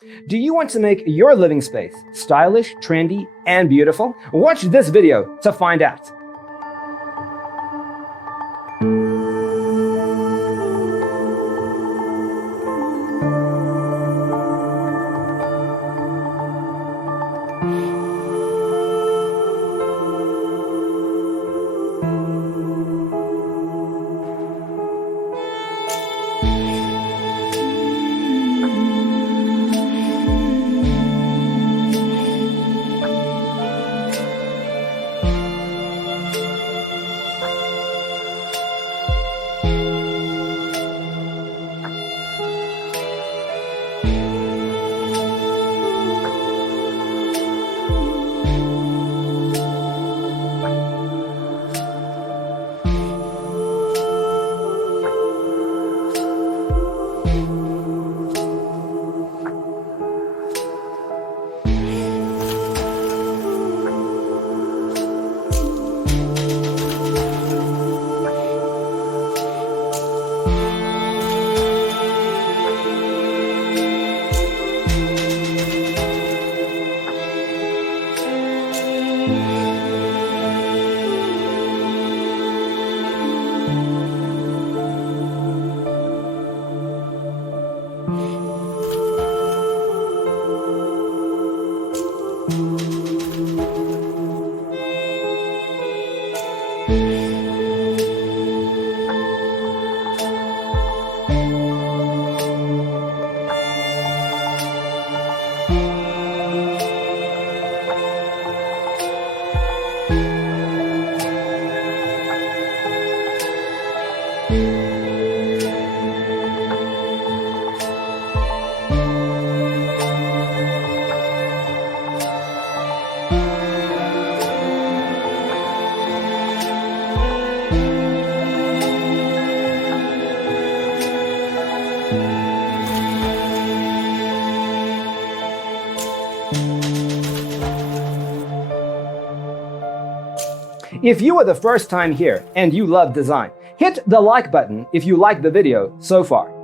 Do you want to make your living space stylish, trendy, and beautiful? Watch this video to find out. If you are the first time here and you love design, hit the like button if you like the video so far.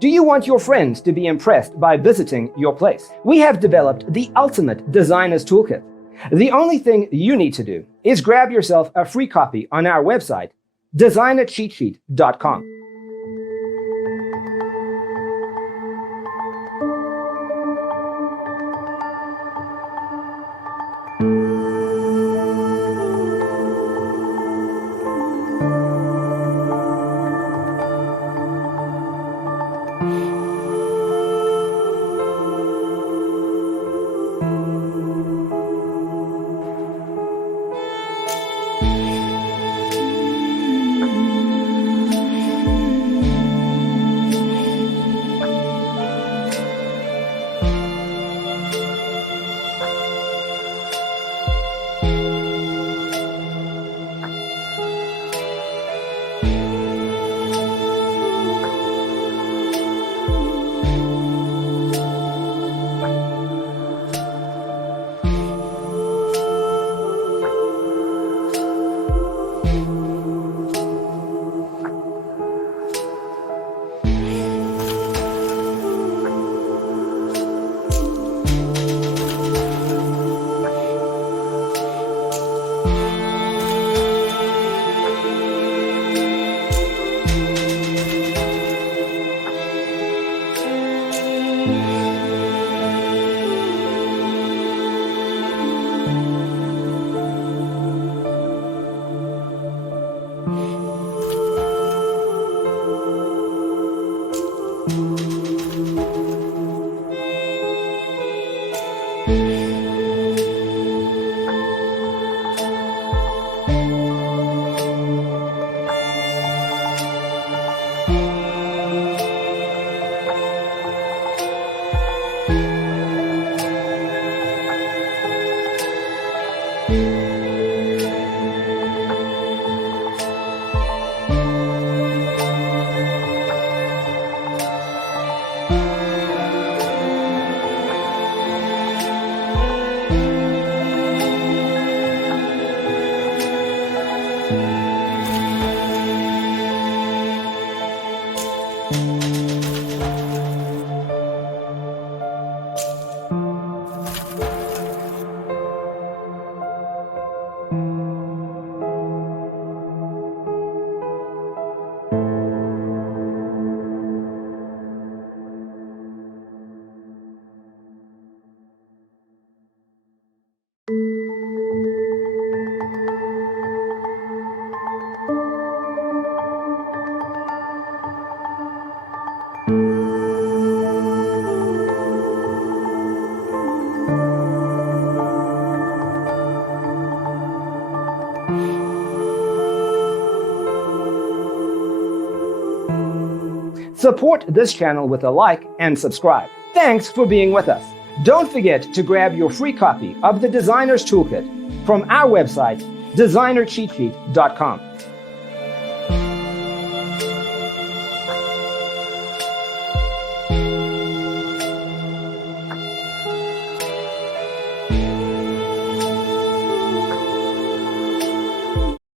Do you want your friends to be impressed by visiting your place? We have developed the ultimate designer's toolkit. The only thing you need to do is grab yourself a free copy on our website, designercheatsheet.com. Support this channel with a like and subscribe. Thanks for being with us. Don't forget to grab your free copy of the Designer's Toolkit from our website, designercheatsheet.com.